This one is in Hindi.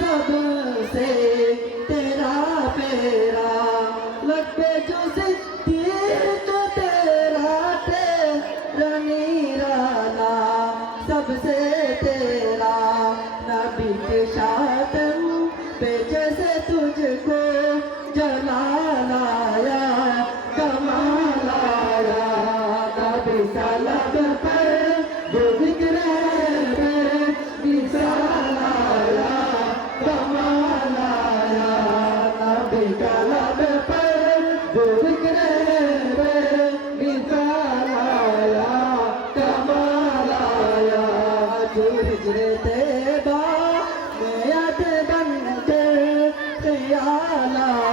सबसे तेरा पेरा लग पे जो तो तेरा तेरा निराना सबसे तेरा नबी के शादन पे जैसे तुझको जलालाया कमालाया नबी सलब पर तेबा मैं बंदे तयाला